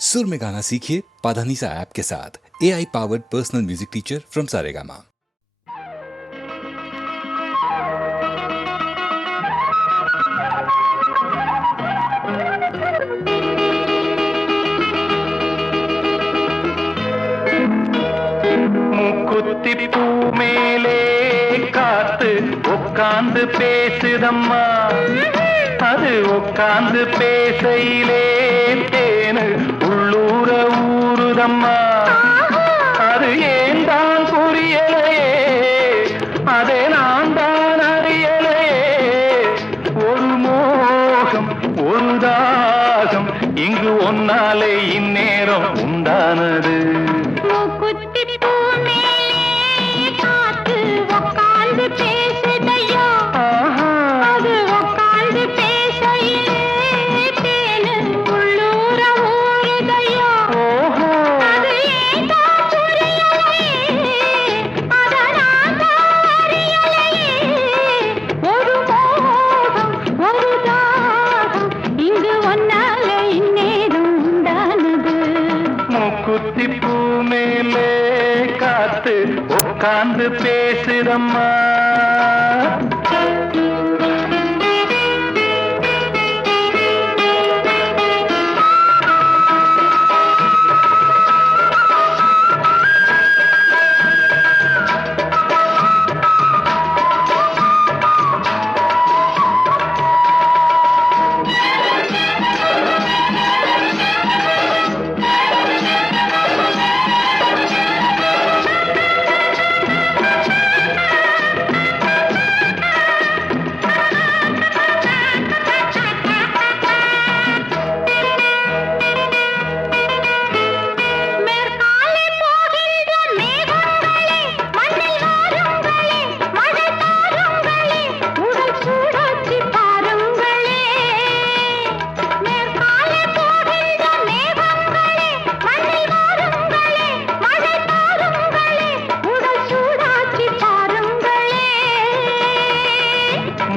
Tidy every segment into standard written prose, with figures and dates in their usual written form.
सुर में गाना सीखिए पाधानीसा ऐप के साथ। AI powered personal music teacher from Saregama. மூக்குத்தி பூ மேலே காத்து உட்கார்ந்து பேசுதம்மா, அது உட்கார்ந்து பேசையிலே தேனு உள்ளூர ஊறுதம்மா. அது ஏன் தான் புரியலையே, அதை நான் தான் அறியலையே. ஒரு மோகம் ஒரு தாகம் இங்கு ஒன்னாலே இந்நேரம் உண்டானது. குத்திப்பூ மேலே காத்து உட்கார்ந்து பேசுதம்மா.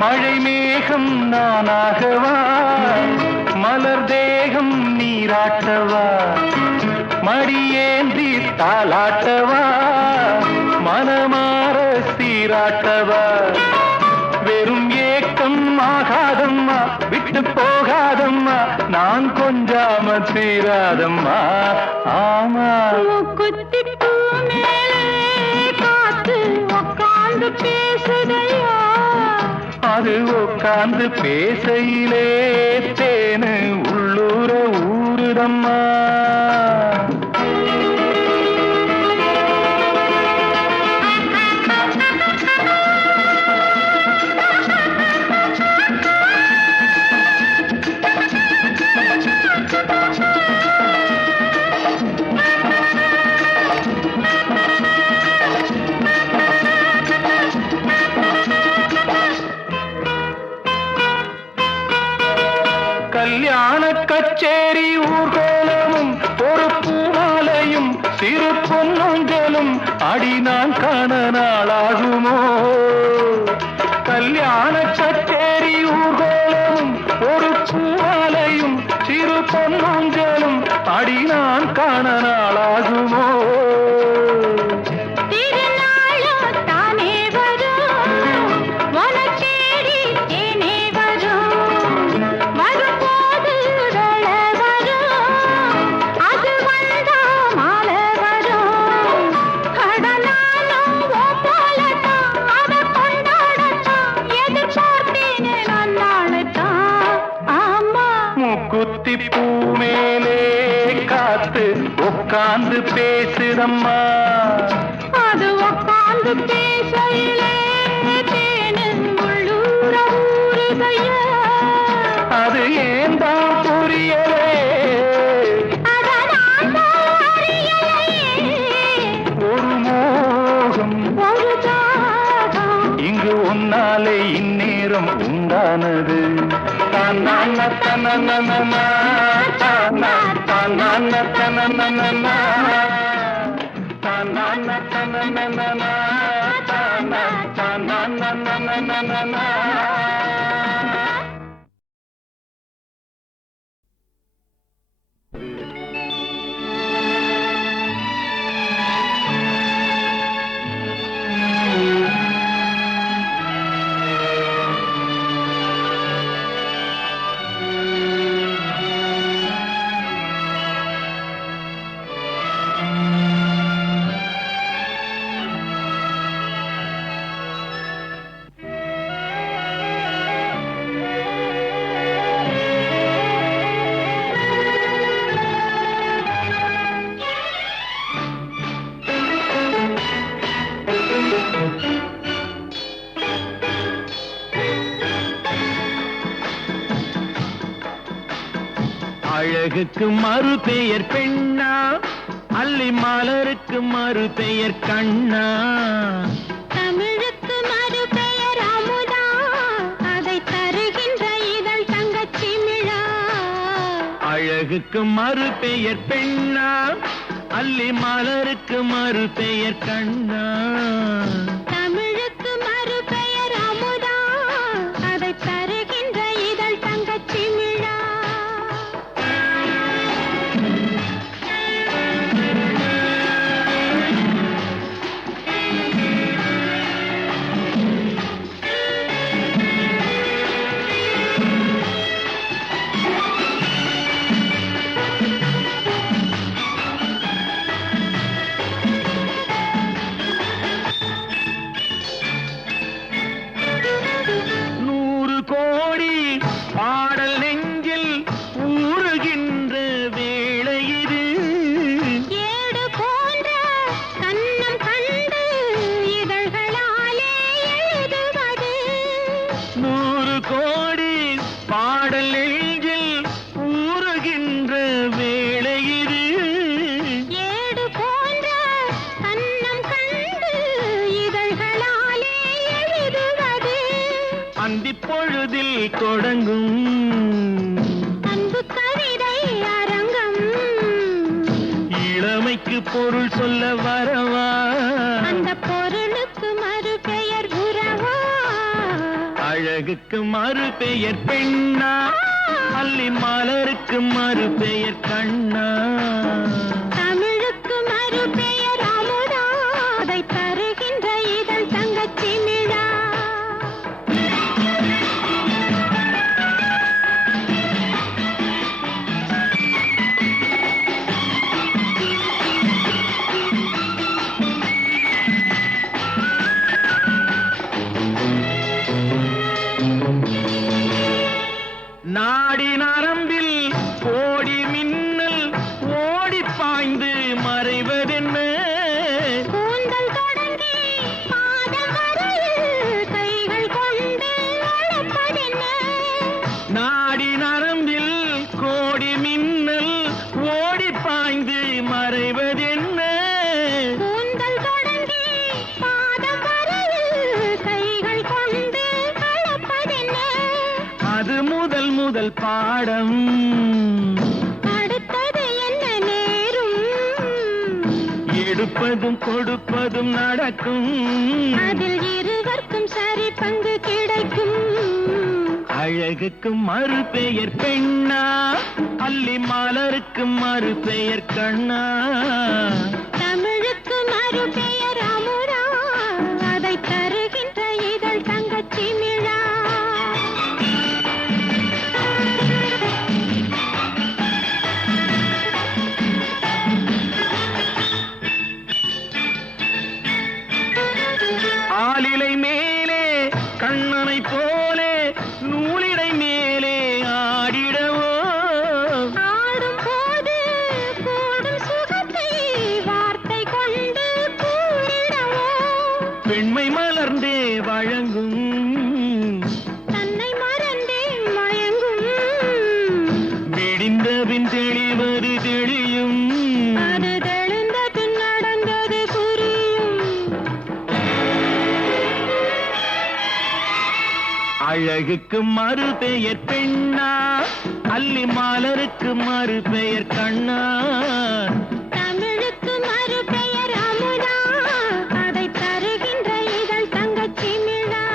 மழை மேகம் நானாகவா, மலர் தேகம் நீராட்டவா, மடியேந்தி தாலாட்டவா, மனமாற சீராட்டவா. வெறும் ஏக்கம் ஆகாதம்மா, விட்டு போகாதம்மா, நான் கொஞ்சாம தீராதம்மா. ஆமா குத்திப்பூ மேலே காத்து உட்கார்ந்து பேசுதையா, அது உட்கார்ந்து பேசையிலே தேனு உள்ளூர ஊறுதம்மா. கல்யாண கச்சேரி ஊர்கோலமும் ஒரு பூமாலையும் சிறு பொன்னொஞ்சலும் அடி நான் காண நாளாகுமோ. கல்யாண கச்சேரி ஊர்கோலமும் ஒரு பூமாலையும் சிறு பொன்னொஞ்சலும் அடி நான் காண நாளாகுமோ. குத்திப்பூ மேலே காத்து உட்கார்ந்து பேசுதம்மா, அது உட்கார்ந்து பேசையிலே தேனு உள்ளூர ஊறுதையா. அது ஏன் தான் புரியலே, அதை நான் தான் அறியலையே. ஒரு மோகம் ஒரு தாகம் இங்கு ஒன்னாலே இந்நேரம் உண்டானது. தன்னான தனனனன தன்னான தனனனன தன்னான தனனனன தன்னான. அழகுக்கு மறு பெயர் பெண்ணா, அல்லி மலருக்கு மறு பெயர் கண்ணா. தமிழுக்கு மறு பெயர் அமுதா, அதை தருகின்ற இதழ் தங்கச்சிமிழா. அழகுக்கு மறு பெயர் பெண்ணா, அல்லி மலருக்கு மறு பெயர் கண்ணா. தமிழுக்கு மறு பெயர் அமுதா, அதை தருகின்ற இதழ் தங்கச்சிமிழா. கோடி பாடல் நெஞ்சில் ஊறுகின்ற வேளை இது. ஏடு போன்ற கண்ணம் கண்டு இதழ்களாலே எழுதுவது. 100 கோடி பாடல் நெஞ்சில் ஊறுகின்ற வேளை இது. ஏடு போன்ற கண்ணம் கண்டு இதழ்களாலே எழுதுவது. அந்திப் பொழுதில் தொடங்கும் அன்பு கவிதை அரங்கம். இளமைக்கு பொருள் சொல்ல வரவா, அந்த பொருளுக்கு மறு பெயர் உறவா. அழகுக்கு மறு பெயர் பெண்ணா, அல்லி மலருக்கு மறு பெயர் கண்ணா. தமிழுக்கு மறு பெயர் அமுதா, அதை தருகின்ற இதழ் தங்கச்சிமிழா. நாடி நரம்பில் கோடி மின்னல் ஓடி பாய்ந்து மறைவதென்ன. கூந்தல் தொடங்கி பாதம் வரையில் கைகள் கொண்டு அழைப்பதென்ன. நாடி நரம்பில் கோடி மின்னல் ஓடி பாய்ந்து மறைவதென்ன. கூந்தல் தொடங்கி பாதம் வரையில் கைகள் கொண்டு அழைப்பதென்ன. அது முதல் பாடம். அடுத்தது என்ன நேரும். எடுப்பதும் கொடுப்பதும் நடக்கும். அதில் இருவர்க்கும் சரி பங்கு கிடைக்கும். அழகுக்கு மறு பெயர் பெண்ணா, அல்லி மலருக்கு மறு பெயர் கண்ணா. தமிழுக்கு மறு பெயர் அமுதா, அதை தருகின்ற இதழ் தங்கச்சிமிழா. ஆலிலை மேலே கண்ணனை போலே நூலிடை மேலே ஆடிடவோ. ஆடும் போது கூடும் சுகத்தை வார்த்தை கொண்டு கூறிடவோ. பெண்மை மலர்ந்தே வழங்கும், தன்னை மறந்தே மயங்கும். விடிந்தபின் தெளிவது தெளியும். அது தெளிந்த பின் நடந்தது புரியும். அழகுக்கு மறு பெயர் பெண்ணா, அல்லி மலருக்கு மறு பெயர் கண்ணா. தமிழுக்கு மறு பெயர் அமுதா, அதை தருகின்ற இதழ் தங்கச்சிமிழா.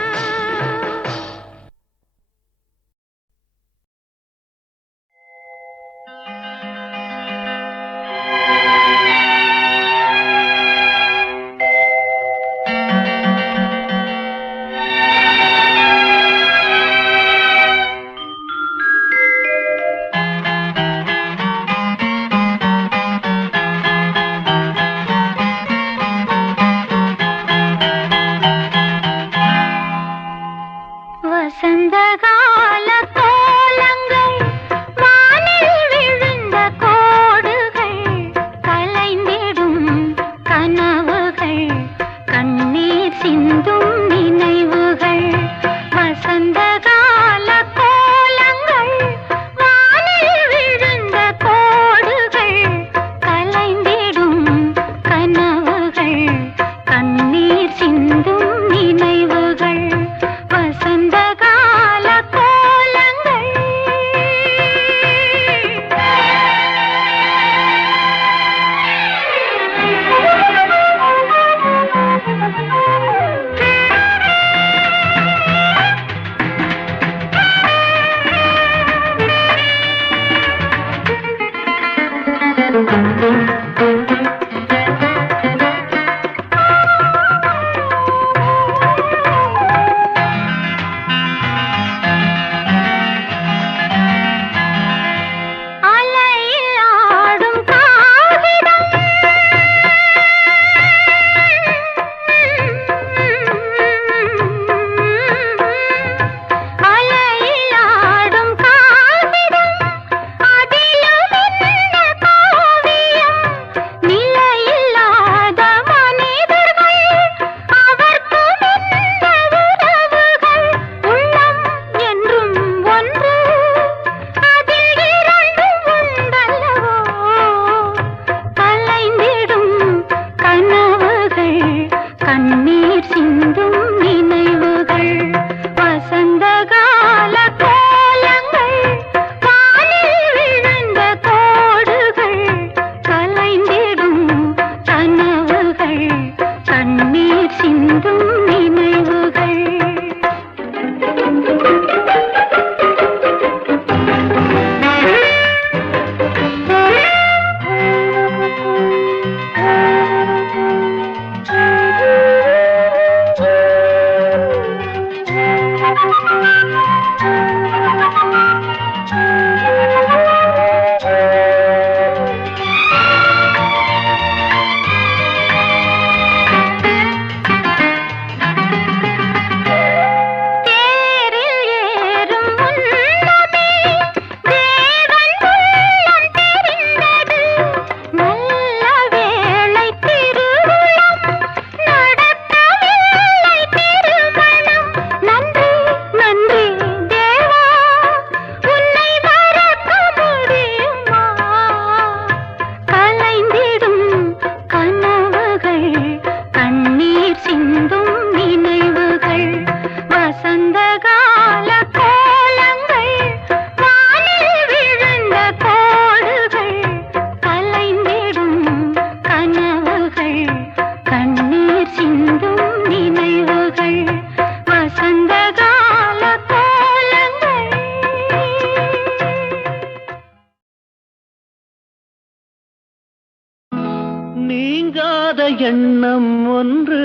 நீங்காத எண்ணம் ஒன்று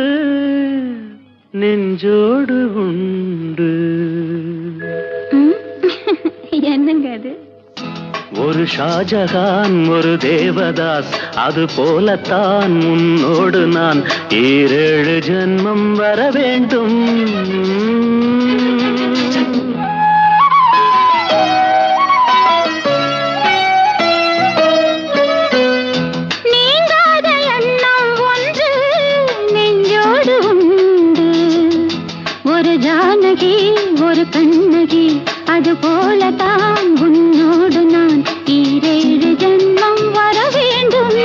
நெஞ்சோடு உண்டு. என்னங்க அது? ஒரு ஷாஜகான் ஒரு தேவதாஸ், அது போலத்தான் உன்னோடு நான் 7 ஜென்மம் வர வேண்டும். ஒரு கண்ணகி, அது போலதான் உன்னோடு நான் 7 ஜென்மம் வர வேண்டும்.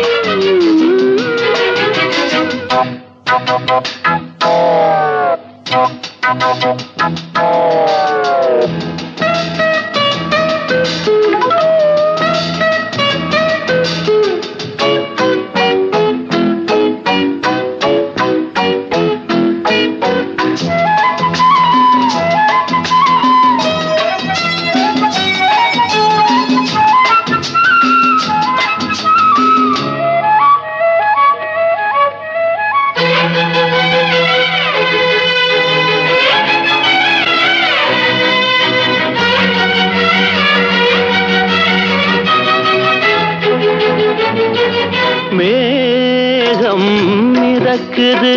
மேகம் மிதக்குது,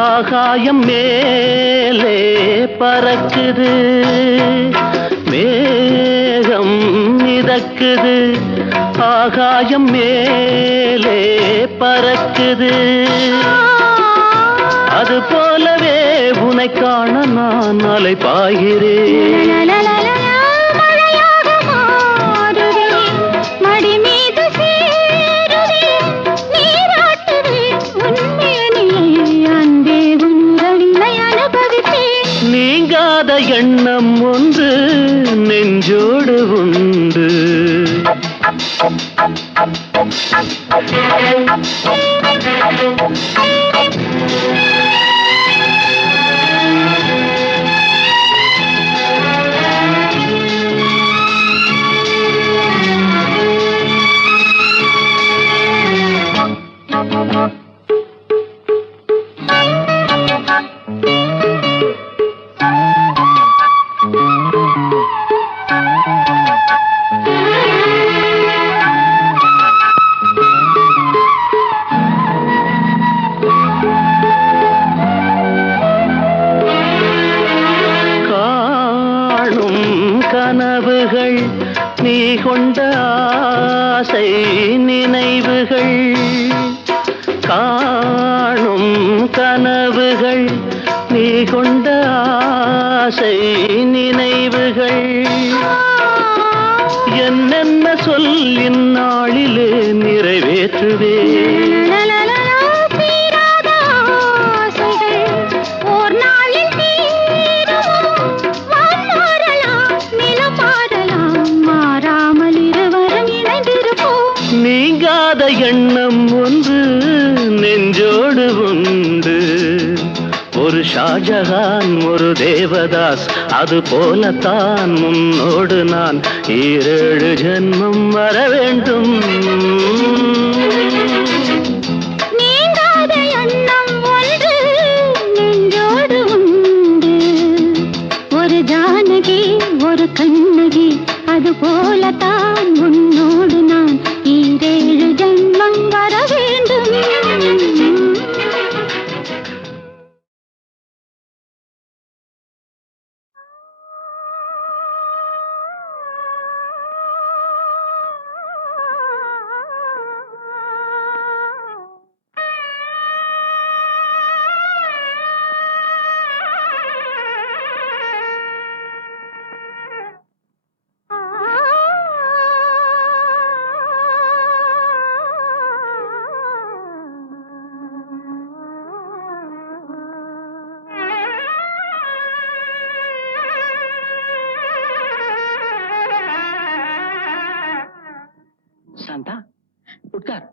ஆகாயம் மேலே பறக்குது. மேகம் மிதக்குது, ஆகாயம் மேலே பறக்குது. அது போலவே உன்னை காண நான் அலை பாய்கிறேன். நீங்காத எண்ணம் ஒன்று நெஞ்சோடு உண்டு. நினைவுகள் காணும் கனவுகள் நீ கொண்ட ஆசை நினைவுகள் என்னென்ன சொல்லின் நாளிலே நிறைவேற்றுவே தீராத ஆசைகள் ஓர் நாளில் தீரும். வான் மாறலாம், நிலம் மாறலாம், மாறாமல் இருவரும் இணைந்திருப்போம். நீங்காத எண்ணம் ஒன்று நெஞ்சோடு உண்டு ஒரு ஷாஜகான் ஒரு தேவதாஸ் அது போலத்தான் முன்னோடு நான் 7 ஜென்மம் வர வேண்டும் நீங்காத எண்ணம் ஒன்று நெஞ்சோடு உண்டு ஒரு ஜானகி ஒரு கண்ணகி அது போலத்தான் உன்னோடு நான் 7 ஜென்மம் வர வேண்டும். சாந்தா, உட்கார்.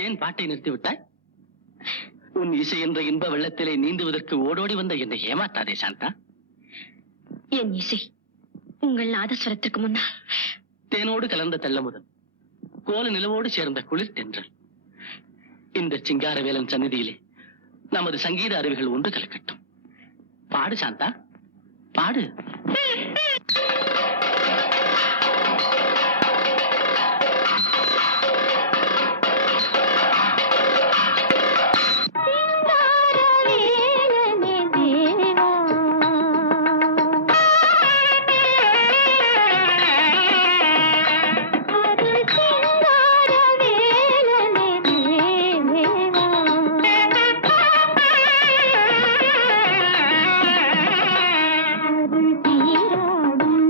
ஏன் பாட்டை நிறுத்திவிட்டாய்? உன் இசை என்ற இன்ப வெள்ளத்திலே நீந்துவதற்கு ஓடோடி வந்த என்னை ஏமாத்தாதே சாந்தா. என் இசை உங்கள் நாதஸ்வரத்திற்கு முன்னால் தேனோடு கலந்த தெள்ளமுதல், கோல நிலவோடு சேர்ந்த குளிர் தென்றல். இந்த சிங்காரவேலன் சந்நிதியிலே நமது சங்கீத அருவிகள் ஒன்று கலக்கட்டும். பாடு சாந்தா, பாடு. தீராடும்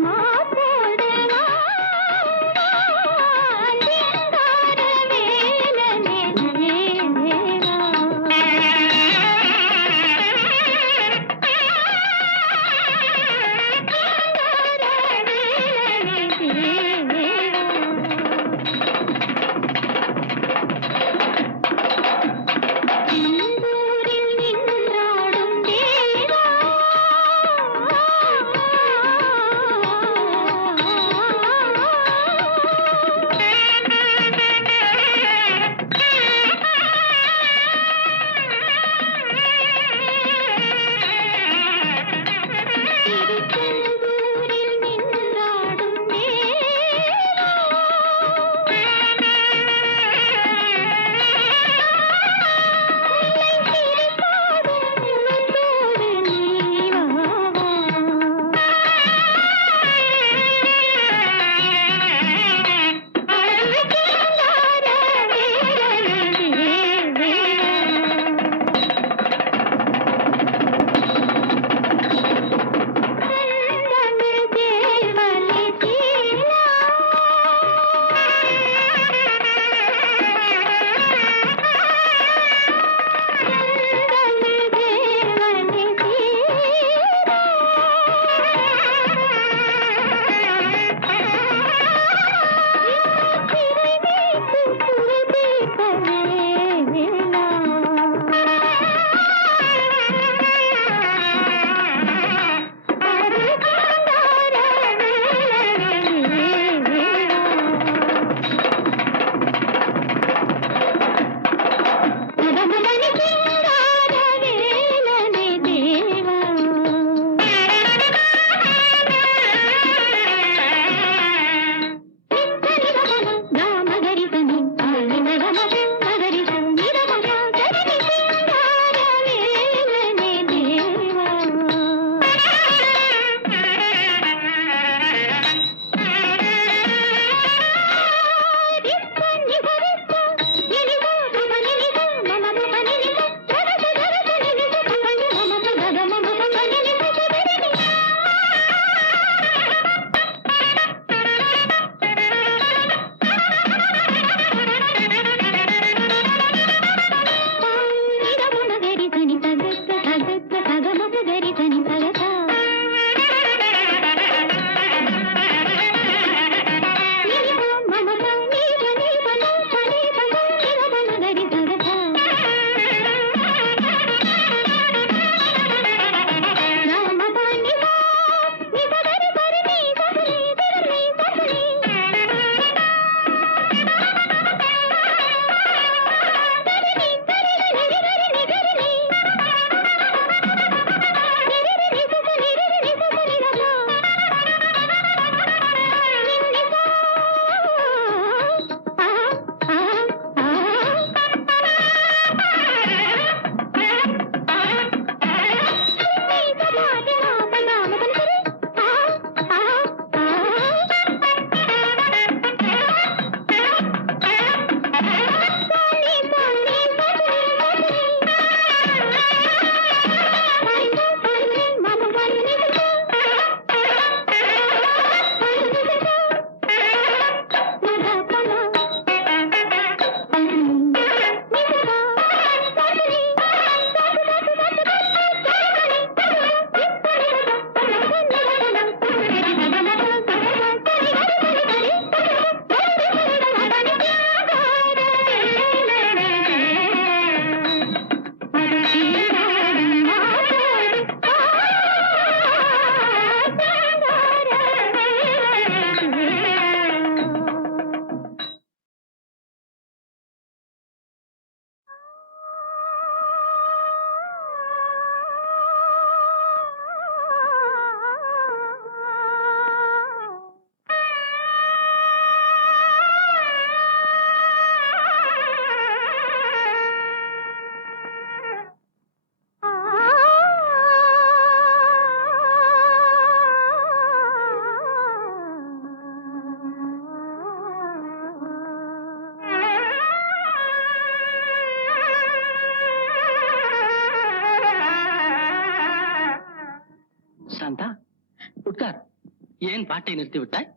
ஏன் பாட்டை நிறுத்தி விட்டாய்?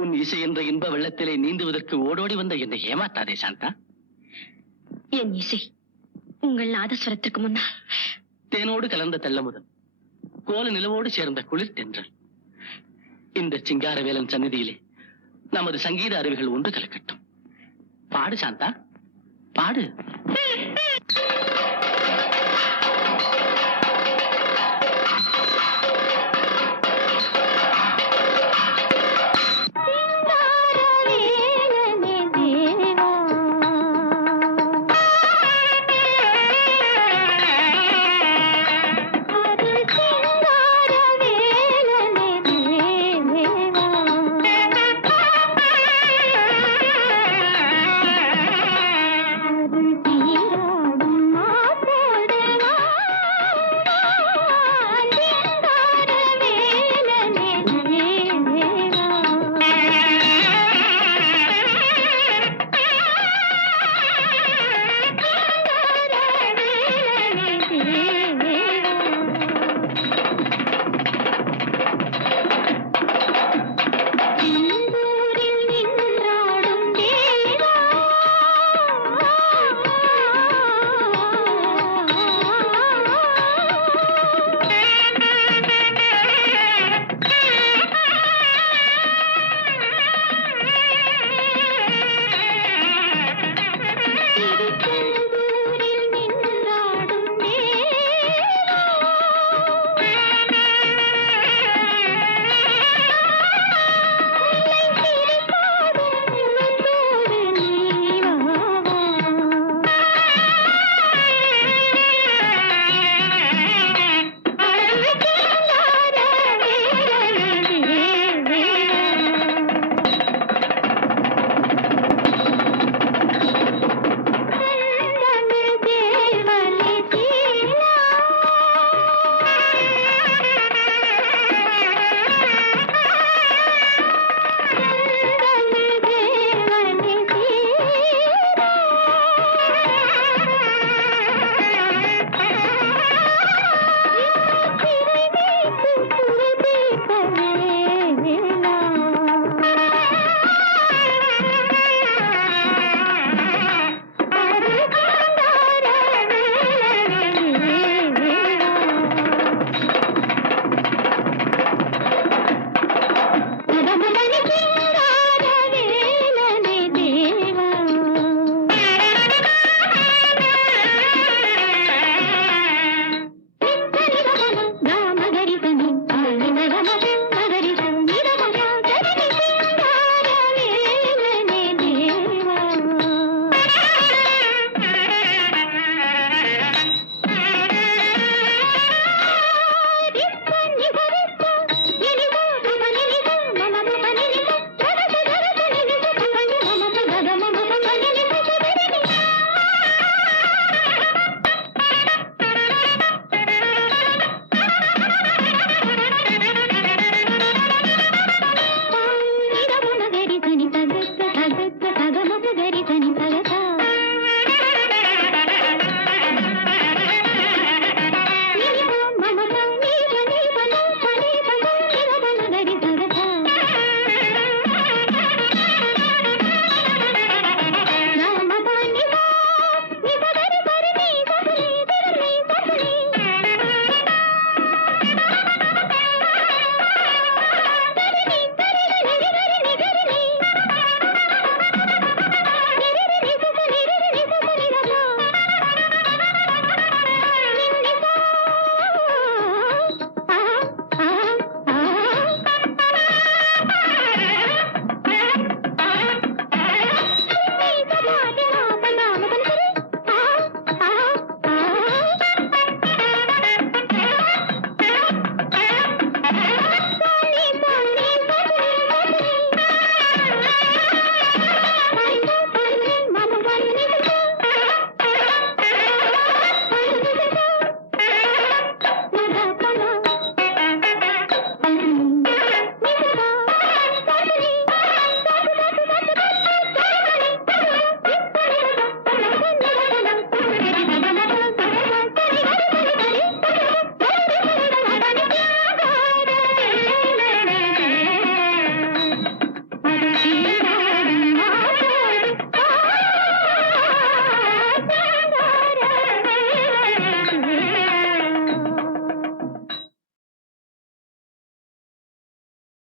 உன் இசை என்ற இன்ப வெள்ளத்திலே நீந்துவதற்கு ஓடோடி வந்த என்னை ஏமாத்தாதே சாந்தா. என் இசை உங்கள் நாதஸ்வரத்திற்கு முன்னால் தேனோடு கலந்த தெள்ளமுதல், கோல நிலவோடு சேர்ந்த குளிர் தென்றல். இந்த சிங்கார வேலன் சந்நிதியிலே நமது சங்கீத அருவிகள் ஒன்று கலக்கட்டும். பாடு சாந்தா, பாடு.